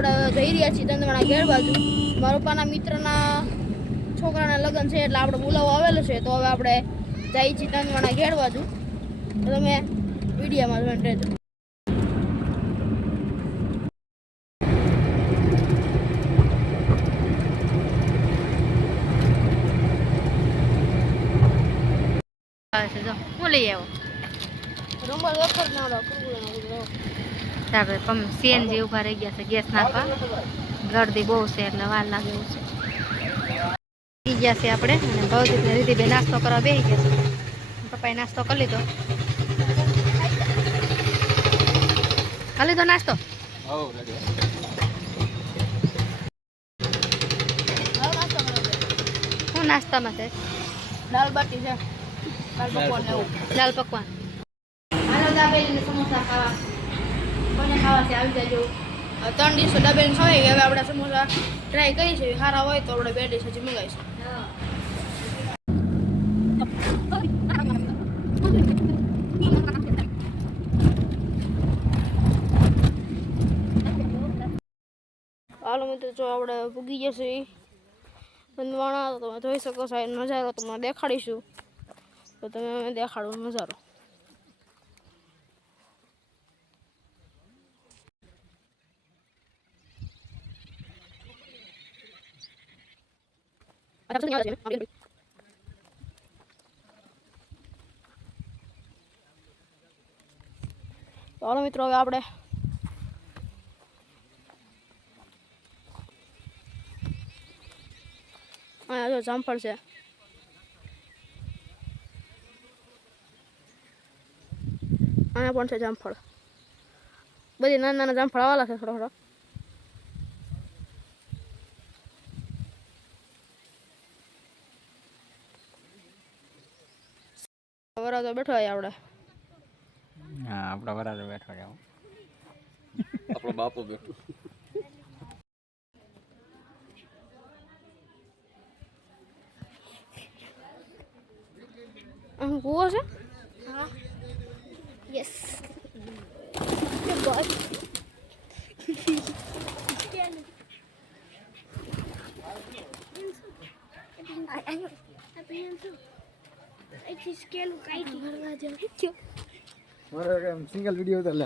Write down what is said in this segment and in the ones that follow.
આપણે જઈ રહ્યા છીએ દંદવાણા ઘેર બાજુ. મારા પપ્પાના મિત્રના છોકરાના લગ્ન છે એટલે આપણે બોલાવો આવેલો છે. તો હવે આપણે જઈએ છીએ દંદવાણા ઘેર બાજુ. તો તમે વિડીયોમાં જોઈને રહેજો. હું લઈ આવ્યો રૂમાલ વખત ના આપણે સીએનજી ઉભા રહી ગયા છે ગેસ નાખવા. ગરદી બહુ છે એટલે વાર લાગે એવું છે. પી ગયા છે આપણે અને ભૌતિક ને રીતિ બે નાસ્તો કરવા બેસી ગયા છે. પપ્પાએ નાસ્તો કરી લીધો. કરી લીધો નાસ્તો. શું નાસ્તામાં છે? દાળ બાટી છે. દાલ પકવાન. હાલો દાબેલી સમોસા ખાવા. કોને ખાવા છે આવી જજો. 3 દિવસો દાબેલી ખવાઈ ગયા. હવે આપણે સમોસા ટ્રાય કરી છે. સારા હોય તો આપણે 2 ડિશ હજી મંગાવીશું. હાલો મિત્રો, જો આપણે ભૂગી જશે દંદવાણા. તો તમે જોઈ શકો છો નજારો તમને દેખાડીશું. તો તમે દેખાડો નજારો. તો હાલો મિત્રો, હવે આપણે અહીંયા જો જામફળ છે. અહીંયા પણ છે જામફળ. બધી નાના નાના જામફળ આવેલા છે થોડા થોડા. વરાજો બેઠો હોય આપણે. હા, આપણા વરાજો બેઠો છે. આપણો બાપો બેઠો. કૂવો છે. હા, yes. Good boy. Single video ઉતાર લે.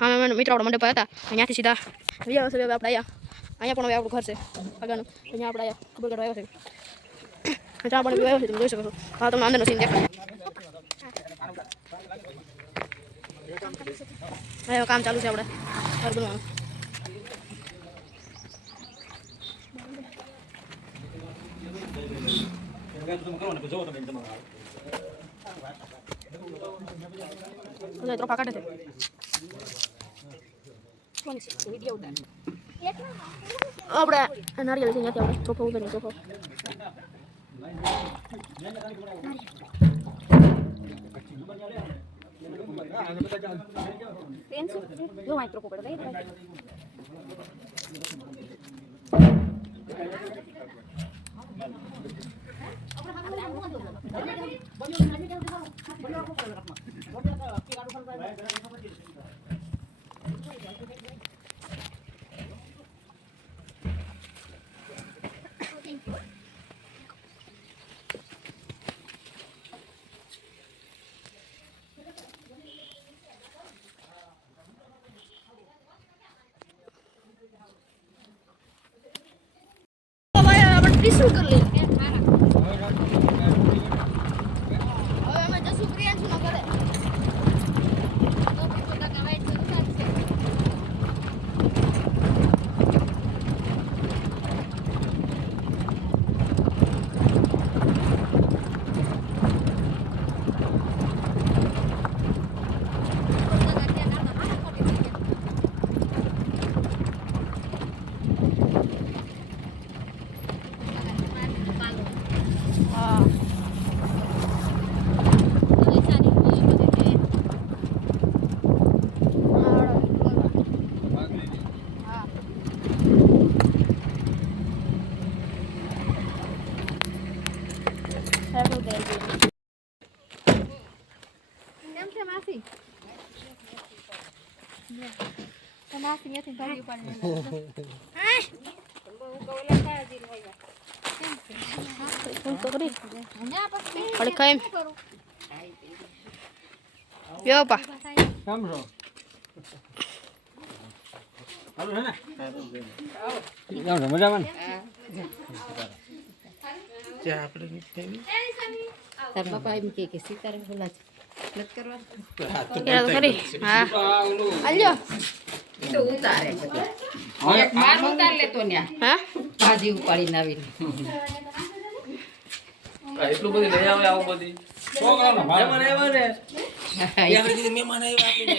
હા, મિત્રો આપણે મંડપ હતા. અહીંયાથી સીધા વિજય હવે આપણે અહીંયા પણ હવે આપણું ઘર છે આગળનું. અહીંયા આપણે ખબર કાઢવા આવ્યો છે. ચા પાણી પીવા આવ્યો છે, તમે જોઈ શકો છો. હા, તમને અંદરનો સીન દેખાય. હવે કામ ચાલુ છે આપણે ઘર બનવાનું. ત્રોફા કાઢે છે. આપણે નારિયેળ છે ત્યાંથી આપણે ચોખ્ખો ઉતારીએ. ચોખ્ખો જો માઇક ચોખ્ખો પડે. શું કરી લઈએ. હવે અમે જશું પ્રિયાંશુના ઘરે. કેમ છે માસી? તો માસી મેથી ભાજી ઉપાડીને ફોન તો કરી અડે ખાઈ યો પા કેમ છો હાલો હે ને કેમ છો મજામાં ચા આપણે નીકળી તાર પપ્પા એમ કે સીતારામ બોલા છે નથી કરવા એરા તો કરી હા આલ્યો તો ઉતારે એક માર ઉતાર લેતો ન્યા હા ભાજી ઉપાડીને આવીને એટલું બધું લઈ આવે આવું બધી છોકરાઓના મહેમાન આવ્યા ને ત્યાં સુધી મહેમાન આવ્યા આપણે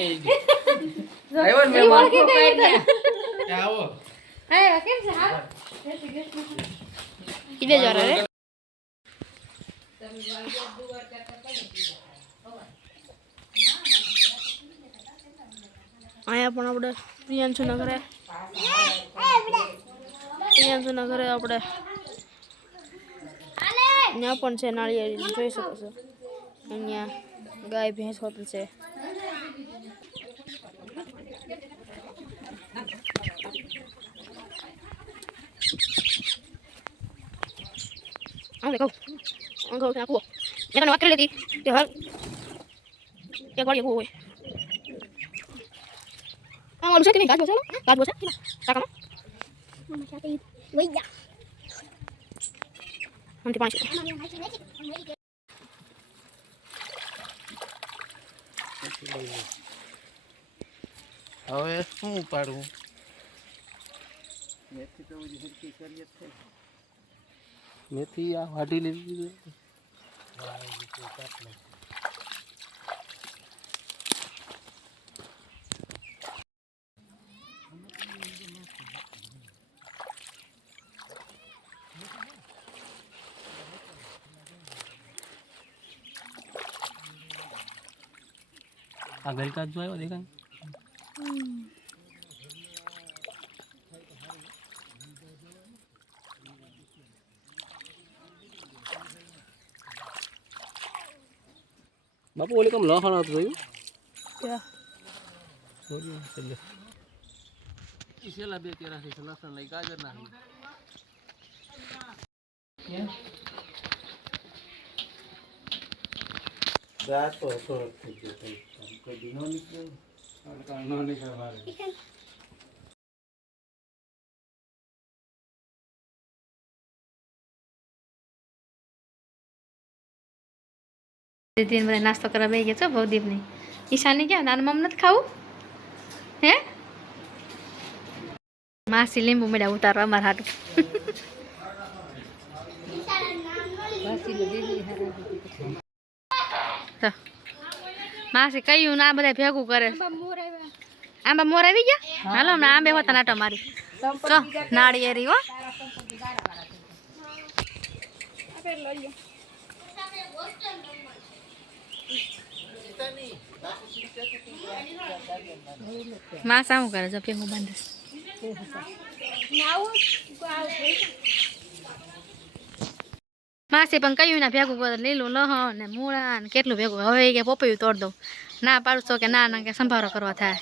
આવ્યા ને મહેમાન આવો હા કેમ છે હા ઈડે જરા રે અહીંયા પણ આપણે પ્રિયાંશુના ઘરે આપણે ત્યાં પણ છે નાળિયેરી જોઈ શકો છો અહીંયા ગાય ભેંસ હોતી છે આને કહું નાખવો એને વાત કરી લેતી તે હાલ એક વાર એવું હોય આ ઓલું છે કે નહીં ગાજબો છે કાકામાં અંતે પાણી હવે શું ઉપાડવું મેથી આ વાટી લીધી આ ગલકા જો આવ્યો દેખાય બાપુ ઓલી કમ લખણ હતું જોયું ક્યાં ઈ છેલ્લા બે કેરાથી લસણ લઈ ગાજર નાખી દાંત તો થોડોક થઈ ગયો કોઈ દિનો નીકળ્યો નો નીકળે મારે દીદી મને નાસ્તો કરવા બેસી ગયા છો ભવદીપની ઈશાની ક્યાં નાનું મમ નથી ખાવું હે માસી લીંબુ મેળા ઉતારવા અમારા હાટું માસી કયું ના બધા ભેગું કરે આંબા મોર આવી ગયા હાલો હમણાં આંબે હોતા નાટો મારી તો નાળિયેરી હો માં શું કરે છે ભેગું બાંધે માસી પણ કયું ના ભેગું કરે લીલું લહણ ને મૂળા ને કેટલું ભેગું હવે કે પપૈયું તોડ દઉં ના પાડું છો કે ના કે સંભારો કરવા થાય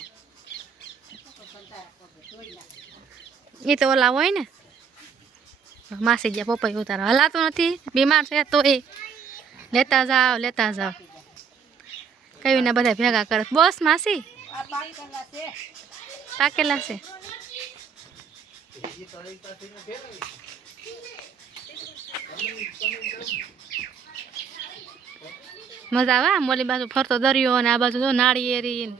એ તો ઓલા હોય ને માસી ગયા પપૈયું ઉતારો હલાતું નથી બીમાર છે તો એ લેતા જાઓ કયું ને બધા ભેગા કરે બસ માસી પાકેલા છે મજા આવે આમ ઓલી બાજુ ફરતો દરિયો અને આ બાજુ જો નાળિયેરી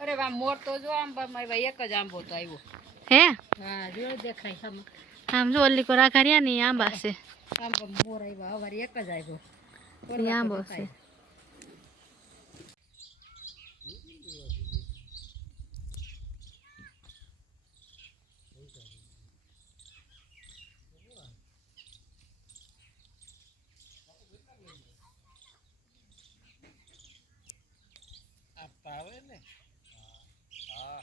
અરે વાહ મોર તો જો આંબા માં એક જ આંબો તો આવ્યો હે હા જો દેખાય સામે આમ જો ઓલી કો રાખારિયા ની આંબા છે આંબા મોર આવ્યા હવારે એક જ આવ્યો ઈ આંબો છે આવે ને હા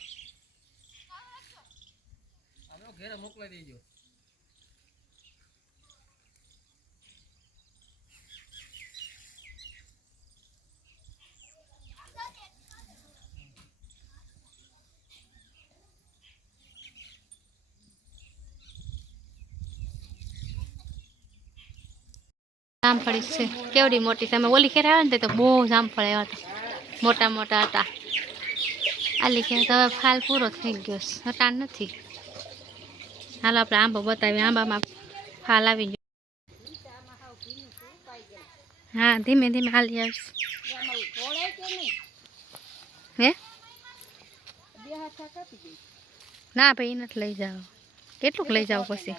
આનો ઘરે મોકલાઈ દેજો જામફળી છે કેવડી મોટી છે. અમે ઓલી ખેર આવ્યા ને તો બહુ જામફળ આવ્યા હતા, મોટા મોટા હતા. આલી ખેર તો હવે ફાલ પૂરો થઈ ગયો છે, હટાણ નથી. હાલો આપણે આંબો બતાવીએ. આંબામાં ફાલ આવી ગયો. હા ધીમે ધીમે હાલી આવીશ. હે ના ભાઈ નથી લઈ જાવ. કેટલુંક લઈ જાવ પછી?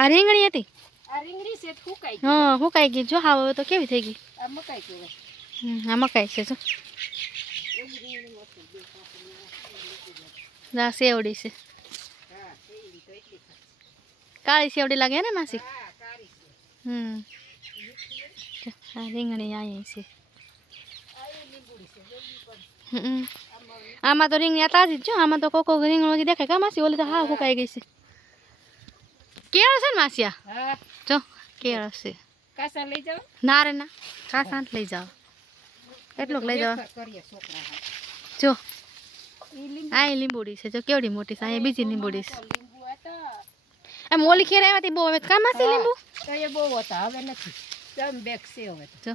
આ રીંગણી હતી. આ રીંગણી છે ફૂકાઈ હા હુકાઈ ગઈ. જો હાવ તો કેવી થઈ ગઈ. આ મકાઈ કહેવાય. આ મકાઈ છે. જો ના સેવડી છે. હા એવી તો એટલી ખાસ. કાળી સેવડી લાગે ને માસી? હા કારી છે. જો આ રીંગણી આવી છે. આમાં તો રીંગણી આ તાજી જ જો. આમાં તો કોકો રીંગણું દેખાય કા માસી? ઓલી તો હા હુકાઈ ગઈ છે. કેળ છે ને માસી? હા જો કેળ છે. કાસા લઈ જાવ. ના રે ના, કાસા લઈ જાઓ. કેટલુંક લઈ જાવ? કરીએ છોકરા હા. જો ઈ લીંબુ આ લીંબુડી છે. જો કેવડી મોટી છે. અહીંયા બીજી લીંબુડી છે. લીંબુ હતા. એમ ઓલી ખેર આવ્યા હતી બહુ. હવે કા માસી લીંબુ? તો એ બહુ હતા હવે નથી. જમ બેગ છે હવે તો. જો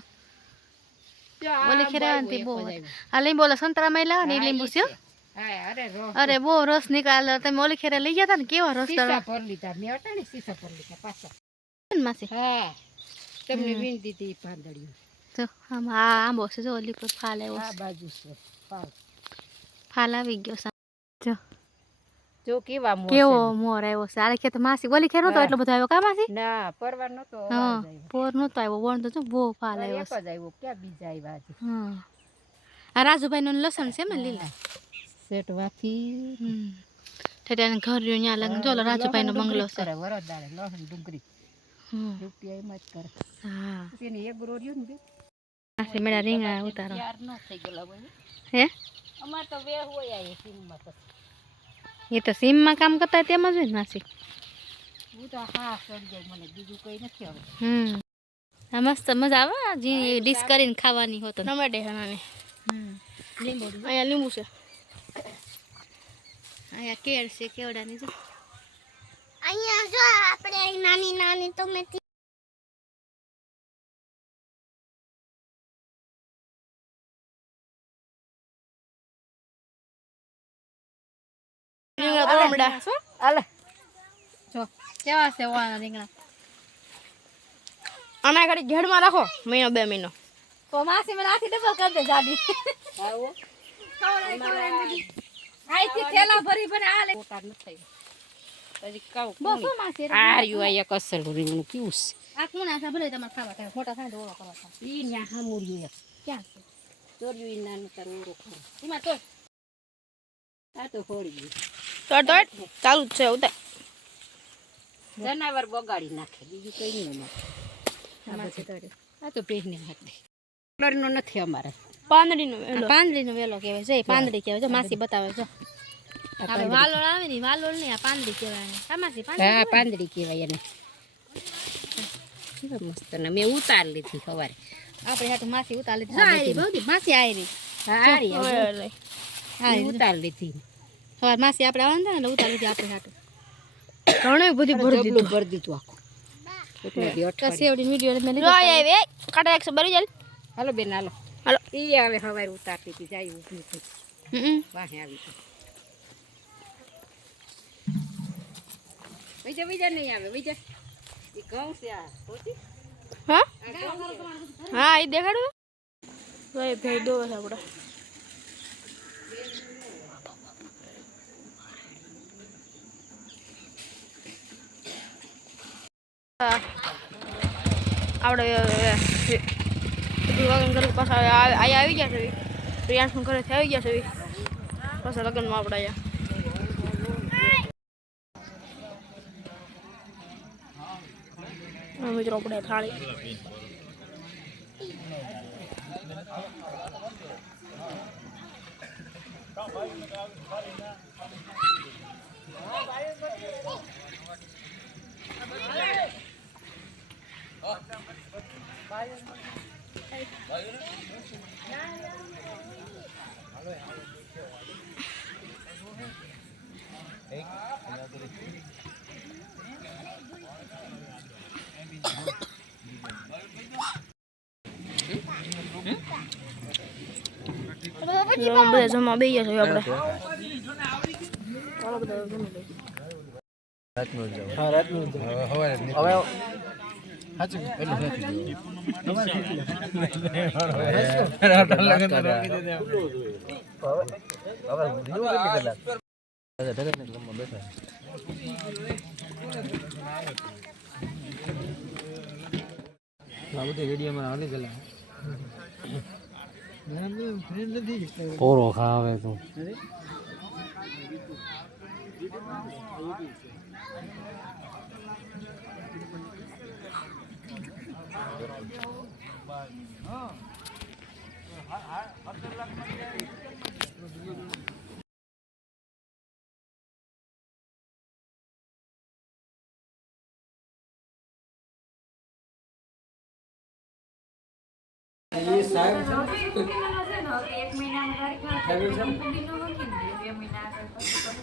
જો આ ઓલી ખેર આવ્યા હતી બહુ. આવ્યું. આ લીંબુ ઓલા સંતરા માં લાવે ને એ લીંબુ છે. હો. હા અરે રો અરે બહુ રસ નીકળ્યો. તમે ઓલી ખેરે લઈ ગયા હતા ને કેવો રસ સીસા કરો ભર લીધા. મેં હતા ને સીસા ભર લીધા પાછા. માસી? હા તમને વીણ દીધી પાંદડીઓ. જો આમાં આ આંબો છે. જો ઓલી પર ફાલ આવ્યો આ છે. બાજુ છે પાલ. ફાલ આવી ગયો છે. જો જો કેવા મોર કેવો છે. મોર આવ્યો છે. આ ખેત માસી ઓલી ખેર નતો એટલો બધો આવ્યો કા માસી? ના પરવાર નતો હા અવાજ આવ્યો. પોર નતો આવ્યો. વણ તો જો બહુ ફાલ એક આવ્યો જ છે. આવ્યો ક્યાં બીજા આવ્યા છે. હા આ રાજુભાઈ નું લસણ છે ને લીલા. સેટવાથી ઠેઠાને ઘર રહ્યું ત્યાં લગન. જો ઓલો રાજુભાઈ નો બંગલો છે. કરે વરદારે લહણ ડુંગળી રૂપિયા એમાં જ કરે. હા એની એક રોડ્યું ને માસી મેળા રીંગણા ઉતારો. યાર ન થઈ ગયેલા હોય. હે અમાર તો વેહ હોય આ સીમમાં તો. એ તો સીમમાં કામ કરતા હોય તેમ જ હોય ને માસી. હું તો હા ચડી જાય મને બીજું કઈ નથી હવે. આ મસ્ત મજા આવે. જે ડીશ કરીને ખાવાની હોતો. ટમેટે નાની. લીંબુ અહીંયા લીંબુ છે. અહીંયા કેળ છે. કેવડાની જો અહીંયા જો આપણે નાની નાની ટમેટી. રીંગણા તો ટમેટા. આલે જો કેવા છે ઓવાના રીંગણા. આના ઘડી ઘેડમાં રાખો મહિનો 2 મહિનો. તો માસી મને આથી ડબલ કરી દે જાડી. આવો આઈથી થેલા ભરી ભરી આ લે. પોકાર ન થઈ. પછી કાવ બસ હો માસી. આ રહ્યું આ એક અસલ રીંગણું કેવું છે. આ કુણા છે ભલે તમારે ખાવા થાય. મોટા થાય તો ઓળો કરવા થાય. ઈ ન્યા હામુર્યું એક ક્યાં છે? ચોર્યું ઈ નાનું તારું ઓરો ખાવ. એમાં તો આ તો હોળી ગયું. તોડ ચાલુ જ છે ઉતાર. જનાવર બગાડી નાખે બીજું કઈ નહીં અમારે. આ તો પહેરીને નાખે. કલરનો નથી અમારે. પાંદડીનો આ પાંદડીનો વેલો કહેવાય. જો પાંદડી કહેવાય. જો માસી બતાવે જો. આપણે વાલોળ આવે ને વાલોળ નહીં, આ પાંદડી કહેવાય. કા માસી પાંદડી? હા પાંદડી કહેવાય એને. કેવા મસ્ત ને મેં ઉતાર લીધી સવારે. આપણે હાટુ માસી ઉતાર લીધી. જો આયરી બહુ માસી આયરી. હા આ ઉતાર લીધી. સવાર માસી આપણે આવવાનું થાય ને ઉતાર લીધી આપણે હાટુ. ઘણું બધી ભરી દીધું. ભરી દીધું આખું. એટલે દી તો અઠવાડિયું. સેવડી વિડિયો મેં જો લીધો. આવે કાટા 100 ભરી જાય. હાલો બેન હાલો. હાલો. ઈ હવે સવારે ઉતાર લીધી જાય ઊભી થઈ. વાહે આવી તો. બીજા નહીં આવે બીજા. ઈ ઘઉં છે આ હોતી. હા આ ઘઉં છે. હા એ દેખાડો. ભાઈ ભેઈ દો છે આપણે. આપણે લગ્ન કરી પાછા અહીંયા આવી ગયા છે. પ્રિયાંશનું ઘરેથી આવી ગયા છે. પાછા લગ્નમાં આપણે અહીંયા મિત્રો આપણે થાળી બધા જમવા બે ગયા છે આપણે. ચાલો બધા જમી લઈએ. પોરો ખાવે તું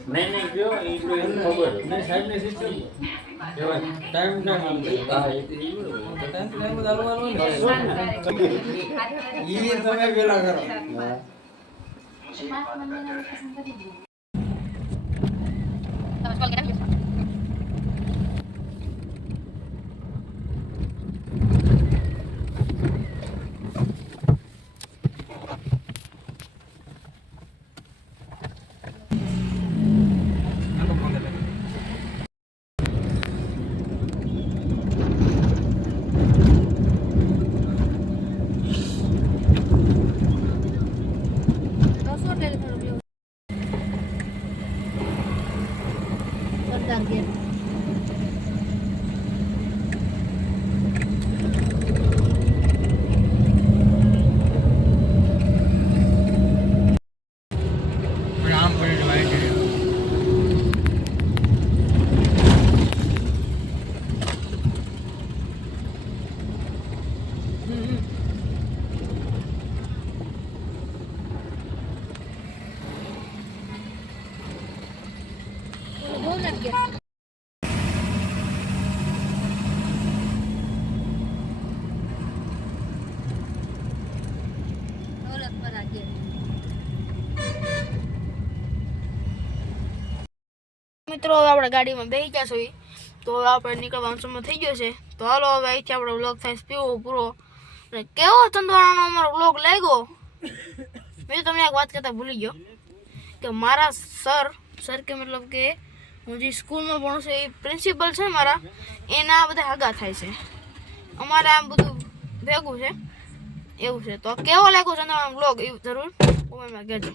નહીં કયો એ તો એમ ખબર નહીં સાહેબ ને સિસ્ટમ ટાઈમ ટાઈમ હા એ ટાઈમ ચાલવાનું ને ઈ તમે પેલા કરો મિત્રો હવે આપણે ગાડીમાં બેસી ગયા છીએ તો હવે આપણે નીકળવાનો સમય થઈ ગયો છે. તો હાલો હવે અહીંથી આપણો વ્લોગ થાય પીવો પૂરો. અને કેવો ચંદવાણાનો અમારો વ્લોગ લાગ્યો. મેં તમને એક વાત કહેતા ભૂલી ગયો કે મારા સર કે મતલબ કે હું જે સ્કૂલમાં ભણું છું એ પ્રિન્સિપલ છે મારા, એના બધા હગા થાય છે. અમારે આમ બધું ભેગું છે એવું છે. તો કેવો લાગ્યો ચંદવાણાનો વ્લોગ એ જરૂર કોમેન્ટમાં કહેજો.